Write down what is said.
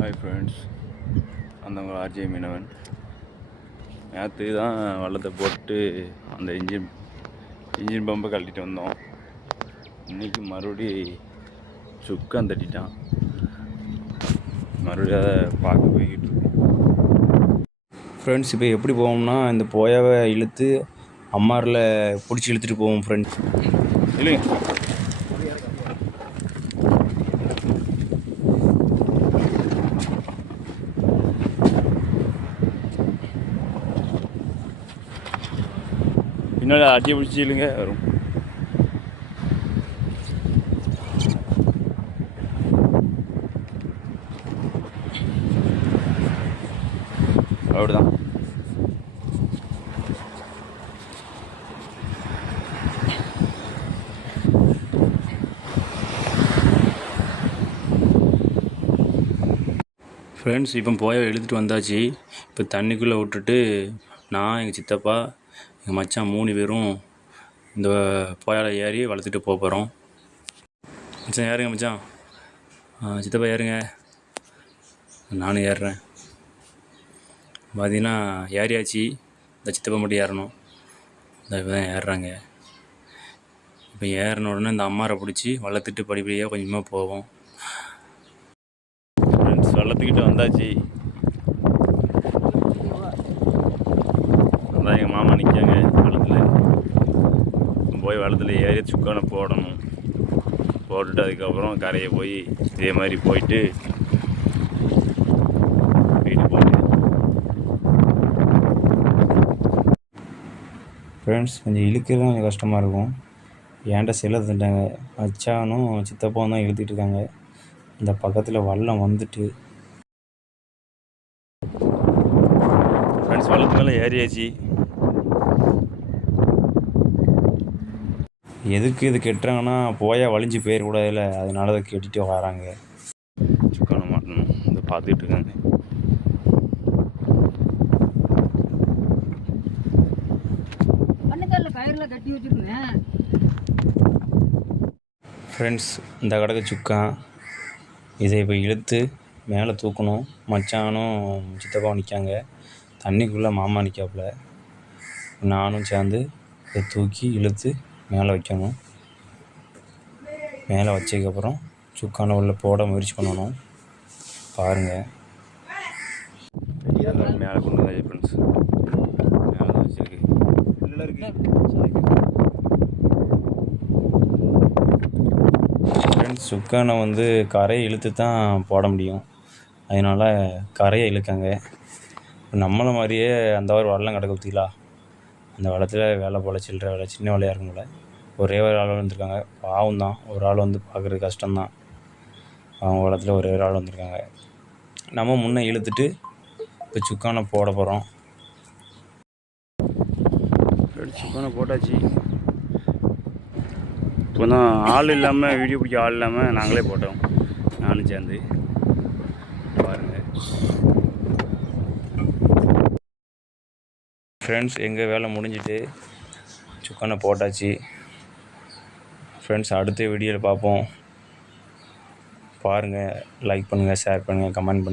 Hi friends, அந்த RJ மீனவன். நேற்று தான் வள்ளத்தை போட்டு அந்த இன்ஜின் பம்பை கழட்டிட்டு வந்தோம். இன்றைக்கி மறுபடி சுக்கம் தட்டிட்டான். மறுபடியும் அதை பார்க்க போய்கிட்டு இருக்கோம். ஃப்ரெண்ட்ஸ், இப்போ எப்படி போவோம்னா இந்த போயாவை இழுத்து அம்மாரில் பிடிச்சி இழுத்துட்டு போவோம் ஃப்ரெண்ட்ஸ். இல்லைங்க, பின்னாடி அடியை பிடிச்சி இல்லைங்க வரும். அப்படிதான். ஃப்ரெண்ட்ஸ், இப்போ போய் எழுதிட்டு வந்தாச்சு. இப்போ தண்ணிக்குள்ளே விட்டுட்டு நான், எங்கள் சித்தப்பா, எங்கள் மச்சான் 3 பேரும் இந்த போயால் ஏறி வளர்த்துட்டு போகிறோம். மச்சான் ஏறுங்க, மச்சான். சித்தப்பா ஏறுங்க, நானும் ஏறுறேன். பார்த்தீங்கன்னா ஏறியாச்சு. இந்த சித்தப்பா மட்டும் ஏறணும். இந்த இப்போ தான் ஏறுறாங்க. இப்போ ஏறின உடனே இந்த அம்மாரை பிடிச்சி வளர்த்துட்டு படிப்படியாக கொஞ்சமாக போவோம். ஃப்ரெண்ட்ஸ், வளர்த்துக்கிட்டு வந்தாச்சு. அதான் எங்கள் மாமா நிற்காங்க வளத்தில். போய் வளத்தில் ஏறி சுக்கானை போடணும். போட்டுட்டு அதுக்கப்புறம் கரையை போய் இதே மாதிரி போயிட்டு வீட்டு போட்டு. ஃப்ரெண்ட்ஸ், கொஞ்சம் இழுக்கிறது கொஞ்சம் கஷ்டமாக இருக்கும். ஏன்ட்ட செல்லை தந்துட்டாங்க. மச்சானும் சித்தப்பாவும் தான் இழுத்துட்டு இருக்காங்க. இந்த பக்கத்தில் வல்லம் வந்துட்டு ஃப்ரெண்ட்ஸ் வள்ளத்து மேலே ஏறியாச்சு. எதுக்கு இது கெட்டுறாங்கன்னா போயா வலிஞ்சு போயிடக்கூடாதுல்ல, அதனால அதை கெட்டிட்டு வராங்க. சுக்கான மாட்டணும் இதை பார்த்துக்கிட்டு இருக்காங்க. ஃப்ரெண்ட்ஸ், இந்த கடைக்கு சுக்கான் இதை இப்போ இழுத்து மேலே தூக்கணும். மச்சானும் சித்தப்பாவும் நிற்காங்க. தண்ணிக்குள்ளே மாமா நிற்காப்புல. நானும் சேர்ந்து இதை தூக்கி இழுத்து மேலே வைக்கணும். மேலே வச்சதுக்கப்புறம் சுக்கானை உள்ள போட முயற்சி பண்ணணும். பாருங்கள், மேலே கொண்டு வந்து ஃப்ரெண்ட்ஸ் மேலே வச்சிருக்கு. ஃப்ரெண்ட்ஸ், சுக்கானை வந்து கரையை இழுத்து தான் போட முடியும். அதனால் கரையை இழுக்காங்க. நம்மளை மாதிரியே அந்த ஒரு வல்லம் கிடக்கு ஊற்றிலா. அந்த வளத்தில் வேலை போல் சில்லற வேலை, சின்ன வேலையாக இருக்கும் போல். ஒரே ஒரு ஆள் வந்திருக்காங்க. பாவம் தான், ஒரு ஆள் வந்து பார்க்குறது கஷ்டம்தான். அவங்க வளத்தில் ஒரே ஒரு ஆள் வந்திருக்காங்க. நம்ம முன்னே இழுத்துட்டு இப்போ சுக்கானை போட போகிறோம். சுக்கானை போட்டாச்சு. இப்போ தான் ஆள் இல்லாமல், வீடியோ பிடிக்க ஆள் இல்லாமல் நாங்களே போட்டோம். நானும் சேர்ந்து பாருங்கள். ஃப்ரெண்ட்ஸ், எங்கள் வேலை முடிஞ்சிட்டு சுக்கானை போட்டாச்சு. ஃப்ரெண்ட்ஸ், அடுத்த வீடியோவில் பார்ப்போம். பாருங்கள், லைக் பண்ணுங்கள், ஷேர் பண்ணுங்கள், கமெண்ட் பண்ணுங்கள்.